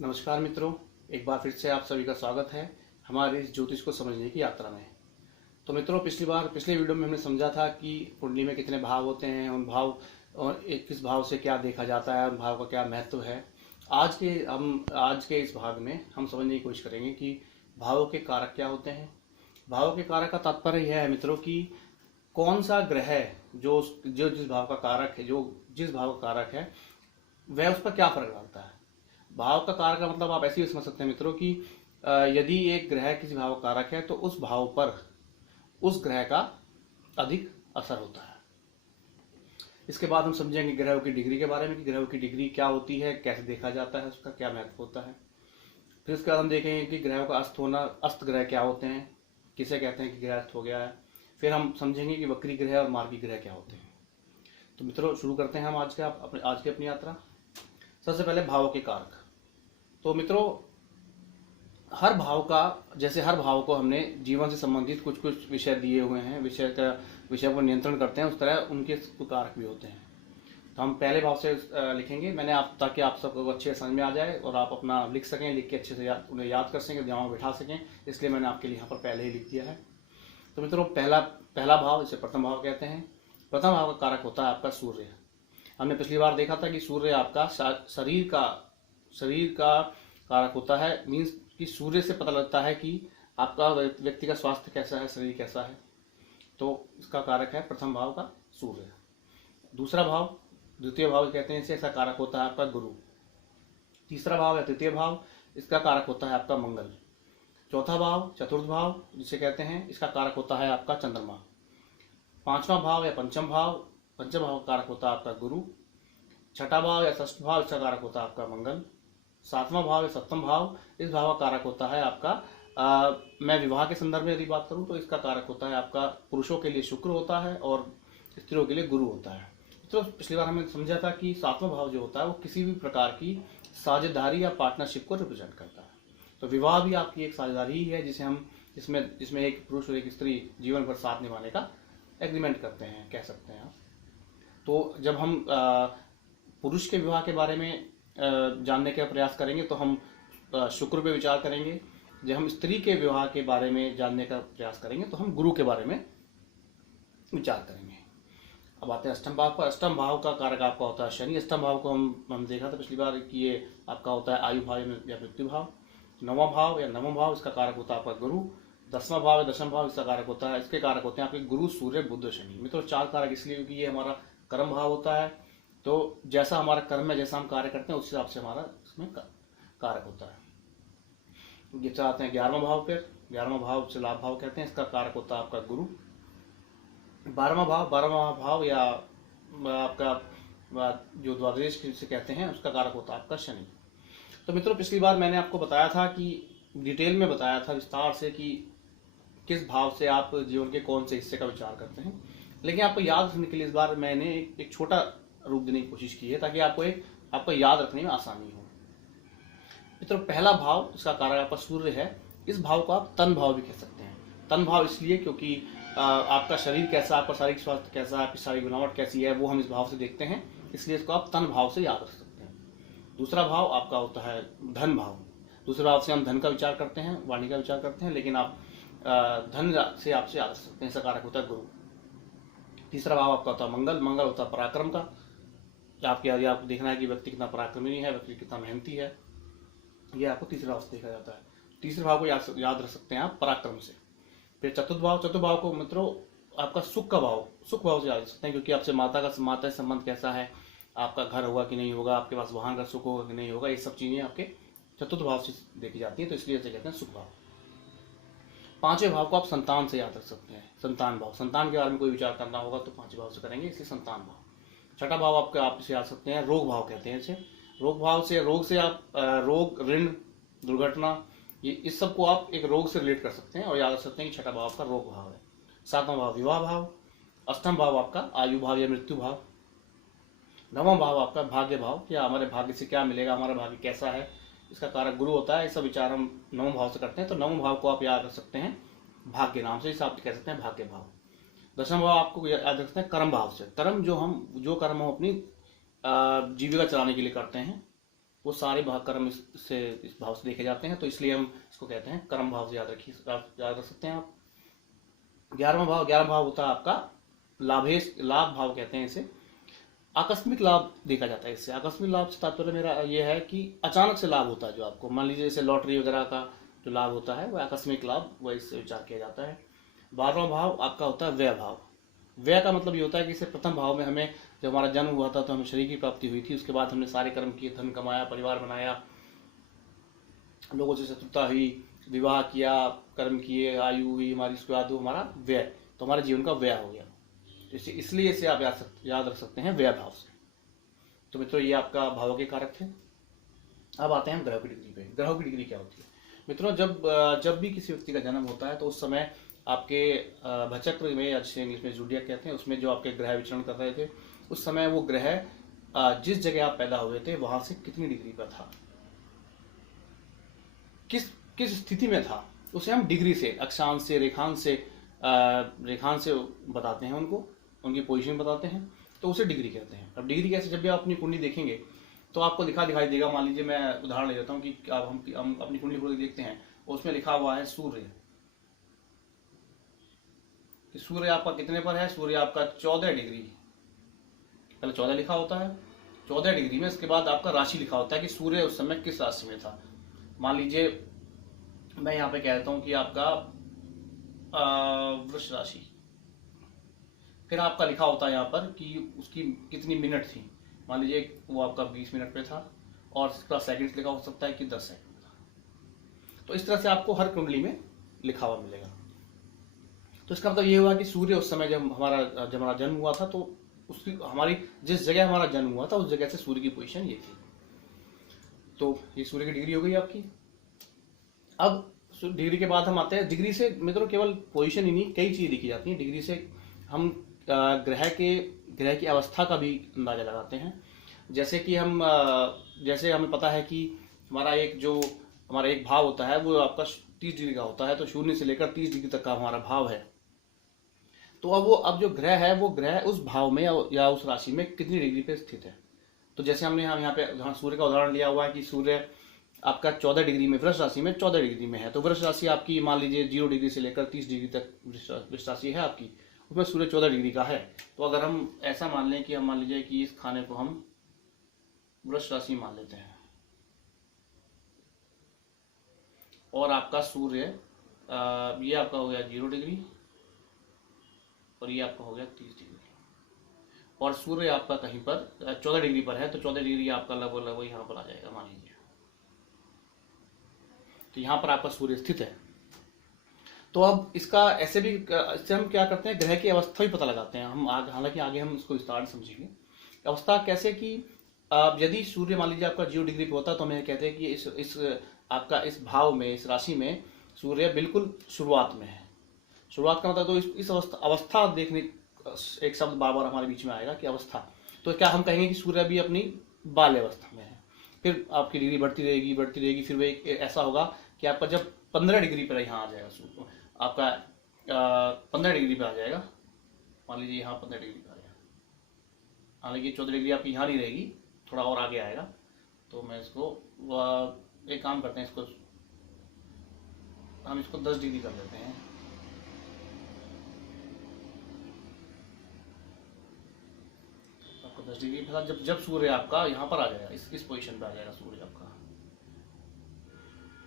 नमस्कार मित्रों, एक बार फिर से आप सभी का स्वागत है हमारे इस ज्योतिष को समझने की यात्रा में। तो मित्रों, पिछले वीडियो में हमने समझा था कि कुंडली में कितने भाव होते हैं, उन भाव और किस भाव से क्या देखा जाता है, उन भाव का क्या महत्व है। आज के इस भाग में हम समझने की कोशिश करेंगे कि भावों के कारक क्या होते हैं। भावों के कारक का तात्पर्य यह है मित्रों कि कौन सा ग्रह जो जो जिस भाव का कारक है, जो जिस भाव का कारक है वह उस पर क्या फर्क डालता है। भाव का कारक का मतलब आप ऐसे ही समझ सकते हैं मित्रों कि यदि एक ग्रह किसी भाव का कारक है तो उस भाव पर उस ग्रह का अधिक असर होता है। इसके बाद हम समझेंगे ग्रहों की डिग्री के बारे में कि ग्रहों की डिग्री क्या होती है, कैसे देखा जाता है, उसका क्या महत्व होता है। फिर उसके बाद हम देखेंगे कि ग्रहों का अस्त होना, अस्त ग्रह क्या होते हैं, किसे कहते हैं कि ग्रह अस्त हो गया है। फिर हम समझेंगे कि वक्री ग्रह और मार्गी ग्रह क्या होते हैं। तो मित्रों, शुरू करते हैं हम आज की अपनी यात्रा। सबसे पहले भावों के कारक। तो मित्रों, हर भाव को हमने जीवन से संबंधित कुछ कुछ विषय दिए हुए हैं, विषय को नियंत्रण करते हैं, उस तरह उनके कारक भी होते हैं। तो हम पहले भाव से लिखेंगे, ताकि आप सबको अच्छे समझ में आ जाए और आप अपना लिख सकें, लिख के अच्छे से उन्हें याद कर सकें, दिमाग में बिठा सकें, इसलिए मैंने आपके लिए यहाँ पर पहले ही लिख दिया है। तो मित्रों, पहला भाव, इसे प्रथम भाव कहते हैं। प्रथम भाव का कारक होता है आपका सूर्य। हमने पिछली बार देखा था कि सूर्य आपका शरीर का कारक होता है। मीन्स कि सूर्य से पता लगता है कि आपका व्यक्ति का स्वास्थ्य कैसा है, शरीर कैसा है। तो इसका कारक है प्रथम भाव का सूर्य। दूसरा भाव, द्वितीय भाव कहते हैं इसे, इसका कारक होता है आपका गुरु। तीसरा भाव या तृतीय भाव, इसका कारक होता है आपका मंगल। चौथा भाव, चतुर्थ भाव जिसे कहते हैं, इसका कारक होता है आपका चंद्रमा। पांचवा भाव या पंचम भाव का कारक होता है आपका गुरु। छठा भाव या षष्ठ भाव, इसका कारक होता है आपका मंगल। सातवां भाव या सप्तम भाव, इस भाव का कारक होता है आपका मैं विवाह के संदर्भ में यदि बात करूं तो इसका कारक होता है आपका, पुरुषों के लिए शुक्र होता है और स्त्रियों के लिए गुरु होता है। तो पिछली बार हमने समझा था कि सातवां भाव जो होता है वो किसी भी प्रकार की साझेदारी या पार्टनरशिप को रिप्रेजेंट करता है। तो विवाह भी आपकी एक साझेदारी ही है, जिसमें एक पुरुष और एक स्त्री जीवन भर साथ निभाने का एग्रीमेंट करते हैं, कह सकते हैं आप। तो जब हम पुरुष के विवाह के बारे में जानने का प्रयास करेंगे तो हम शुक्र पे विचार करेंगे। जब हम स्त्री के विवाह के बारे में जानने का प्रयास करेंगे तो हम गुरु के बारे में विचार करेंगे। अब आते हैं अष्टम भाव पर। अष्टम भाव का कारक आपका होता है शनि। अष्टम भाव को हम देखा था पिछली बार कि ये आपका होता है आयु भाव या मृत्यु भाव। नौवां भाव या नवम भाव, इसका कारक होता है आपका गुरु। दसवां भाव या दशम भाव, इसका कारक होता है, इसके कारक होते हैं आपके गुरु, सूर्य, बुध, शनि। मित्रों, चार कारक इसलिए क्योंकि ये हमारा कर्म भाव होता है। तो जैसा हमारा कर्म है, जैसा हम कार्य करते हैं, उस हिसाब से हमारा इसमें कारक होता है। ये आते हैं 11वां भाव पर। 11वां भाव से लाभ भाव कहते हैं, इसका कारक होता है आपका गुरु। 12वां भाव या आपका जो द्वादश से कहते हैं, उसका कारक होता है आपका शनि। तो मित्रों, पिछली बार मैंने आपको बताया था कि डिटेल में बताया था विस्तार से कि किस भाव से आप जीवन के कौन से हिस्से का विचार करते हैं। लेकिन आपको याद रखने के लिए इस बार मैंने एक छोटा रूप देने की कोशिश की है, ताकि आपको याद रखने में आसानी हो। मित्रों, पहला भाव, इसका कारक आपका सूर्य है। इस भाव को आप तन भाव भी कह सकते हैं। तन भाव इसलिए क्योंकि आपका शरीर कैसा, आपका शारीरिक स्वास्थ्य कैसा, आपकी शारीरिक बनावट कैसी है, वो हम इस भाव से देखते हैं, इसलिए इसको आप तन भाव से याद रख सकते हैं। दूसरा भाव आपका होता है धन भाव। दूसरे भाव से हम धन का विचार करते हैं, वाणी का विचार करते हैं, लेकिन आप धन से आपसे याद रख सकते हैं, इसका कारक होता है गुरु। तीसरा भाव आपका होता है मंगल। मंगल होता है पराक्रम का। आपको देखना है कि व्यक्ति कितना पराक्रमी है, व्यक्ति कितना मेहनती है, ये आपको तीसरे भाव से देखा जाता है। तीसरे भाव को याद रख सकते हैं आप पराक्रम से। फिर चतुर्थ भाव को मित्रों आपका सुख भाव से याद रख सकते हैं, क्योंकि आपसे माता से संबंध कैसा है, आपका घर होगा कि नहीं होगा, आपके पास वाहन का सुख होगा कि नहीं होगा, ये सब चीजें आपके चतुर्थ भाव से देखी जाती है, तो इसलिए इसे कहते हैं सुख भाव। पांचवें भाव को आप संतान से याद रख सकते हैं, संतान भाव। संतान के बारे में कोई विचार करना होगा तो पांचवें भाव से करेंगे, इसलिए संतान भाव। छठा भाव आप इसे याद सकते हैं, रोग भाव कहते हैं इसे। रोग से आप रोग, ऋण, दुर्घटना, ये इस सब को आप एक रोग से रिलेट कर सकते हैं और याद रख सकते हैं कि छठा भाव आपका रोग भाव है। सातवां भाव विवाह भाव। अष्टम भाव आपका आयु भाव या मृत्यु भाव। नवम भाव आपका भाग्य भाव, या हमारे भाग्य से क्या मिलेगा, हमारा भाग्य कैसा है, इसका कारक गुरु होता है। ये सब विचार हम नवम भाव से करते हैं, तो नवम भाव को आप याद रख सकते हैं भाग्य नाम से, इसे आप कह सकते हैं भाग्य भाव। दशम भाव आपको याद रखते हैं कर्म भाव से। कर्म जो कर्म हम अपनी जीविका चलाने के लिए करते हैं, वो सारे भाव कर्म इस भाव से देखे जाते हैं, तो इसलिए हम इसको कहते हैं कर्म भाव से याद रखिए, याद रख सकते हैं आप। 11वां भाव होता है आपका लाभ भाव कहते हैं इसे। आकस्मिक लाभ देखा जाता है इससे। आकस्मिक लाभ से तात्पर्य मेरा ये है कि अचानक से लाभ होता है जो आपको, मान लीजिए जैसे लॉटरी वगैरह का जो लाभ होता है वह आकस्मिक लाभ, वह इससे विचार किया जाता है। 12वां भाव आपका होता है व्यय भाव। व्यय का मतलब ये होता है कि इसे प्रथम भाव में हमें, जब हमारा जन्म हुआ था तो हमें शरीर की प्राप्ति हुई थी, उसके बाद हमने सारे कर्म किए, धन कमाया, परिवार बनाया, लोगों से शत्रुता हुई, विवाह किया, कर्म किए, आयु हुई हमारी, उसके बाद वो हमारा व्यय, तो हमारे जीवन का व्यय हो गया। इसलिए इसे आप याद रख सकते हैं व्यय भाव से। तो मित्रों ये आपका भावों के कारक थे। अब आते हैं हम ग्रहों की डिग्री पे। ग्रहों की डिग्री क्या होती है मित्रों? जब भी किसी व्यक्ति का जन्म होता है तो उस समय आपके भचक्र में, या जिसे इंग्लिश में ज़ोडिएक कहते हैं, उसमें जो आपके ग्रह विचरण कर रहे थे, उस समय वो ग्रह जिस जगह आप पैदा हुए थे वहां से कितनी डिग्री पर था, किस स्थिति में था, उसे हम डिग्री से, अक्षांश से, रेखांश से बताते हैं, उनकी पोजीशन बताते हैं, तो उसे डिग्री कहते हैं। अब डिग्री कैसे? जब भी आप अपनी कुंडली देखेंगे तो आपको दिखाई देगा। मान लीजिए मैं उदाहरण ले लेता हूँ कि अब हम अपनी कुंडली खोल के देखते हैं, उसमें लिखा हुआ है सूर्य, कि सूर्य आपका कितने पर है? सूर्य आपका 14 डिग्री, पहले 14 लिखा होता है, 14 डिग्री में, इसके बाद आपका राशि लिखा होता है कि सूर्य उस समय किस राशि में था। मान लीजिए मैं यहाँ पे कहता हूँ कि आपका वृष राशि, फिर आपका लिखा होता है यहाँ पर कि उसकी कितनी मिनट थी, मान लीजिए वो आपका 20 मिनट पे था, और इसका सेकंड लिखा हो सकता है कि 10 सेकंड था। तो इस तरह से आपको हर कुंडली में लिखा हुआ मिलेगा। तो इसका मतलब ये हुआ कि सूर्य उस समय जब हमारा जन्म हुआ था, तो उसकी, हमारी जिस जगह हमारा जन्म हुआ था उस जगह से सूर्य की पोजीशन ये थी। तो ये सूर्य की डिग्री हो गई आपकी। अब डिग्री के बाद हम आते हैं, डिग्री से मित्रों केवल पोजीशन ही नहीं, कई चीज़ लिखी जाती हैं। डिग्री से हम ग्रह की अवस्था का भी अंदाजा लगाते हैं। जैसे कि जैसे हमें पता है कि हमारा एक भाव होता है वो आपका 30 डिग्री का होता है, तो 0 से लेकर 30 डिग्री तक का हमारा भाव है। तो अब जो ग्रह है वो ग्रह उस भाव में या उस राशि में कितनी डिग्री पे स्थित है। तो जैसे हमने यहाँ पे जहाँ सूर्य का उदाहरण लिया हुआ है कि सूर्य आपका 14 डिग्री में, वृष राशि में 14 डिग्री में है, तो वृष राशि आपकी मान लीजिए 0 डिग्री से लेकर 30 डिग्री तक वृष राशि है आपकी, उसमें सूर्य 14 डिग्री का है। तो अगर हम ऐसा मान लें कि हम मान लीजिए कि इस खाने को हम वृष राशि मान लेते हैं, और आपका सूर्य ये आपका हो गया 0 डिग्री, और ये आपका हो गया 30 डिग्री, और सूर्य आपका कहीं पर 14 डिग्री पर है, तो 14 डिग्री आपका लगभग यहाँ पर आ जाएगा मान लीजिए। तो यहाँ पर आपका सूर्य स्थित है। तो अब इससे हम क्या करते हैं, ग्रह की अवस्था भी पता लगाते हैं हम। हालांकि आगे हम इसको विस्तार से समझेंगे। अवस्था कैसे कि यदि सूर्य मान लीजिए आपका 0 डिग्री पे होता, तो हम कहते हैं कि इस भाव में, इस राशि में सूर्य बिल्कुल शुरुआत में है। शुरुआत का मतलब, तो इस अवस्था देखने, एक शब्द बार बार हमारे बीच में आएगा कि अवस्था। तो क्या हम कहेंगे कि सूर्य भी अपनी बाल्य अवस्था में है, फिर आपकी डिग्री बढ़ती रहेगी, फिर वह ऐसा होगा कि आपका जब 15 डिग्री पर यहाँ आ जाएगा सूर्य, आपका 15 डिग्री पे आ जाएगा, मान लीजिए यहाँ 15 डिग्री पे आ जाएगा, हालांकि 14 डिग्री आपकी यहाँ नहीं रहेगी, थोड़ा और आगे आएगा। तो मैं इसको एक काम करते हैं, हम इसको 10 डिग्री कर लेते हैं। आपको 10 डिग्री के साथ जब सूर्य आपका यहाँ पर आ जाएगा, इस पोजीशन पे आ जाएगा सूर्य आपका,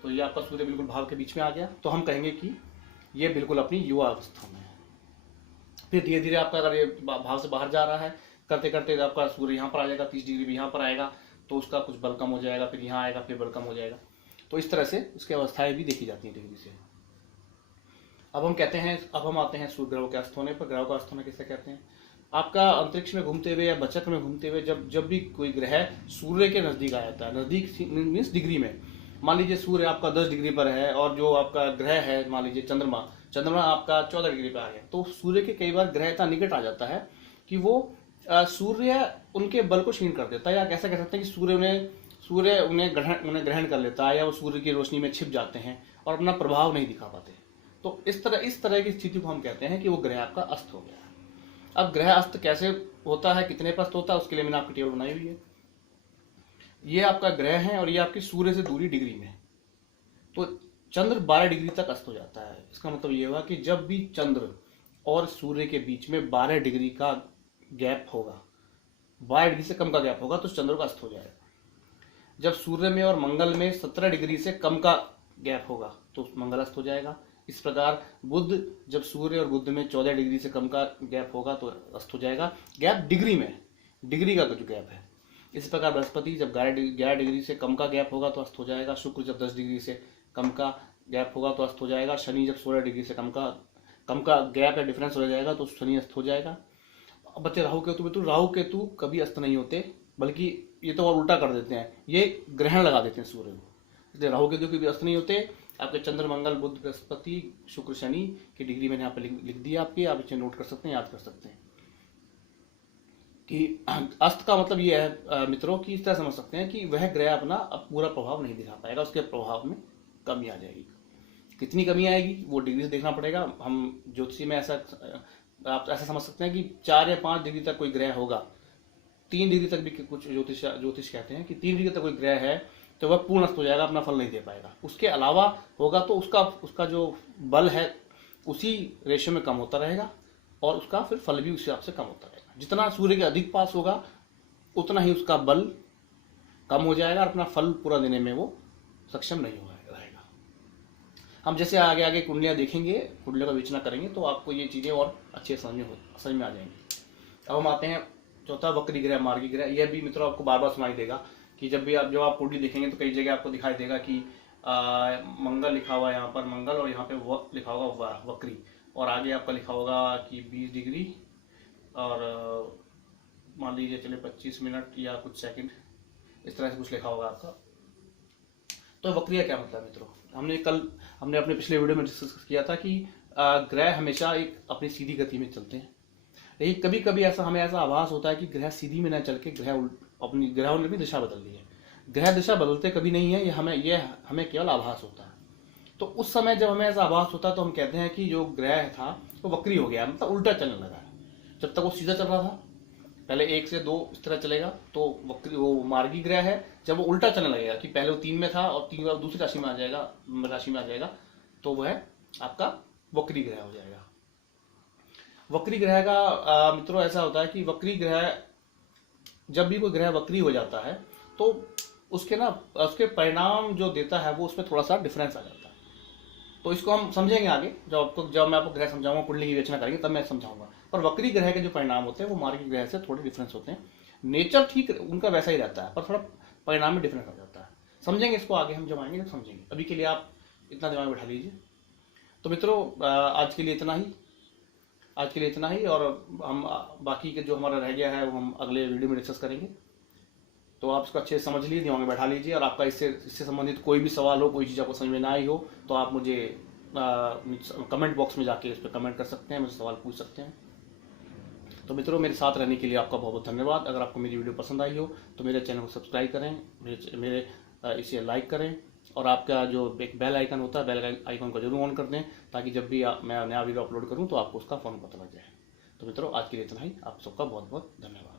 तो ये आपका सूर्य बिल्कुल भाव के बीच में आ गया, तो हम कहेंगे कि ये बिल्कुल अपनी युवा अवस्था में है। फिर धीरे धीरे आपका अगर ये भाव से बाहर जा रहा है, करते करते आपका सूर्य यहाँ पर आ जाएगा, 30 डिग्री भी यहाँ पर आएगा, तो उसका कुछ बल कम हो जाएगा, फिर यहाँ आएगा, फिर बल कम हो जाएगा। तो इस तरह से उसकी अवस्थाएं भी देखी जाती हैं डिग्री से। अब हम आते हैं सूर्य ग्रहों के अस्त होने पर। ग्रहों का अस्त होना किसे कहते हैं? आपका अंतरिक्ष में घूमते हुए या बचक्र में घूमते हुए जब भी कोई ग्रह सूर्य के नजदीक आ जाता है, नजदीक मीन्स डिग्री में, मान लीजिए सूर्य आपका 10 डिग्री पर है, और जो आपका ग्रह है मान लीजिए चंद्रमा आपका 14 डिग्री पर आ गया, तो सूर्य के कई बार ग्रह इतना निकट आ जाता है कि वो सूर्य उनके बल को क्षीण कर देता है, या ऐसा कह सकते हैं कि सूर्य उन्हें ग्रहण कर लेता है, या वो सूर्य की रोशनी में छिप जाते हैं और अपना प्रभाव नहीं दिखा पाते। तो इस तरह की स्थिति को हम कहते हैं कि वो ग्रह आपका अस्त हो गया है। अब ग्रह अस्त कैसे होता है, कितने पर अस्त होता है, उसके लिए मैंने आपकी टेबल बनाई हुई है। ये आपका ग्रह है और ये आपकी सूर्य से दूरी डिग्री में है। तो चंद्र 12 डिग्री तक अस्त हो जाता है। इसका मतलब ये हुआ कि जब भी चंद्र और सूर्य के बीच में 12 डिग्री का गैप होगा, 12 डिग्री से कम का गैप होगा, तो चंद्र का अस्त हो जाएगा। जब सूर्य में और मंगल में 17 डिग्री से कम का गैप होगा तो मंगल अस्त हो जाएगा। इस प्रकार बुध, जब सूर्य और बुध में 14 डिग्री से कम का गैप होगा तो अस्त हो जाएगा। गैप डिग्री में, डिग्री का जो गैप है। इस प्रकार बृहस्पति जब 11 डिग्री से कम का गैप होगा तो अस्त हो जाएगा। शुक्र जब 10 डिग्री से कम का गैप होगा तो अस्त हो जाएगा। शनि जब 16 डिग्री से कम का गैप या डिफरेंस हो जाएगा तो शनि अस्त हो जाएगा। अब बच्चे राहु केतु, तो राहु केतु कभी अस्त नहीं होते, बल्कि ये तो और उल्टा कर देते हैं, ये ग्रहण लगा देते हैं सूर्य को। इसलिए राहु केतु कभी अस्त नहीं होते। आपके चंद्र, मंगल, बुध, बृहस्पति, शुक्र, शनि की डिग्री मैंने यहाँ पे लिख दी आपकी, आप इसे नोट कर सकते हैं, याद कर सकते हैं कि अस्त का मतलब ये है मित्रों कि इस तरह समझ सकते हैं कि वह ग्रह अपना अब पूरा प्रभाव नहीं दिखा पाएगा, उसके प्रभाव में कमी आ जाएगी। कितनी कमी आएगी वो डिग्री से देखना पड़ेगा। हम ज्योतिषी में ऐसा, आप ऐसा समझ सकते हैं कि 4 या 5 डिग्री तक कोई ग्रह होगा, 3 डिग्री तक भी कुछ ज्योतिष कहते हैं कि 3 डिग्री तक कोई ग्रह है तो वह पूर्ण अस्त हो जाएगा, अपना फल नहीं दे पाएगा। उसके अलावा होगा तो उसका जो बल है उसी रेशियो में कम होता रहेगा और उसका फिर फल भी उस हिसाब से कम होता रहेगा। जितना सूर्य के अधिक पास होगा उतना ही उसका बल कम हो जाएगा और अपना फल पूरा देने में वो सक्षम नहीं रहेगा। हम जैसे आगे आगे कुंडलियाँ देखेंगे, कुंडलियों का विवेचना करेंगे तो आपको ये चीज़ें और अच्छे समझ में आ जाएंगी। अब हम आते हैं चौथा, वक्री ग्रह, मार्गी ग्रह। यह भी मित्रों आपको बार बार सुनाई देगा कि जब आप कुंडली देखेंगे तो कई जगह आपको दिखाई देगा कि मंगल लिखा हुआ है यहाँ पर, मंगल, और यहाँ पे लिखा होगा वक्री, और आगे आपका लिखा होगा कि 20 डिग्री और मान लीजिए चले 25 मिनट या कुछ सेकंड, इस तरह से कुछ लिखा होगा आपका। तो वक्रिया क्या मतलब है मित्रों? हमने अपने पिछले वीडियो में डिस्कस किया था कि ग्रह हमेशा एक अपनी सीधी गति में चलते हैं, लेकिन कभी कभी हमें ऐसा आभास होता है कि ग्रह सीधी में न चल के ग्रहों ने भी दिशा बदल दी है। ग्रह दिशा बदलते कभी नहीं है, ये हमें केवल आभास होता है। तो उस समय जब हमें ऐसा आभास होता है तो हम कहते हैं कि जो ग्रह था वो वक्री हो गया, मतलब उल्टा चलने लगा है। जब तक वो सीधा चल रहा था, पहले 1 से 2 इस तरह चलेगा तो वो मार्गी ग्रह है। जब वो उल्टा चलने लगेगा कि पहले वो 3 में था और 3 बार दूसरी राशि में आ जाएगा तो वह आपका वक्री ग्रह हो जाएगा। वक्री ग्रह का मित्रों ऐसा होता है कि वक्री ग्रह, जब भी कोई ग्रह वक्री हो जाता है तो उसके परिणाम जो देता है वो उसमें थोड़ा सा डिफरेंस आ जाता है। तो इसको हम समझेंगे आगे, जब मैं आपको ग्रह समझाऊंगा, कुंडली की विवेचना करेंगे तब मैं समझाऊंगा। पर वक्री ग्रह के जो परिणाम होते हैं वो मार्गी ग्रह से थोड़े डिफरेंस होते हैं। नेचर ठीक उनका वैसा ही रहता है पर थोड़ा परिणाम में डिफरेंस आ जाता है। समझेंगे इसको आगे, हम जब आएंगे तो समझेंगे। अभी के लिए आप इतना दिमाग बैठा लीजिए। तो मित्रों आज के लिए इतना ही, और हम बाकी के जो हमारा रह गया है वो हम अगले वीडियो में डिस्कस करेंगे। तो आप इसको अच्छे से समझ लीजिए, दिमाग में बैठा लीजिए, और आपका इससे संबंधित कोई भी सवाल हो, कोई चीज़ आपको समझ में ना आई हो तो आप मुझे कमेंट बॉक्स में जाके इस पर कमेंट कर सकते हैं, मुझे सवाल पूछ सकते हैं। तो मित्रों मेरे साथ रहने के लिए आपका बहुत बहुत धन्यवाद। अगर आपको मेरी वीडियो पसंद आई हो तो मेरे चैनल को सब्सक्राइब करें, इसे लाइक करें, और आपका जो एक बेल आइकन होता है, बेल आइकन को जरूर ऑन कर दें ताकि जब भी मैं नया वीडियो अपलोड करूं तो आपको उसका फ़ौरन पता लग जाए। तो मित्रों आज के लिए इतना ही। आप सबका बहुत बहुत धन्यवाद।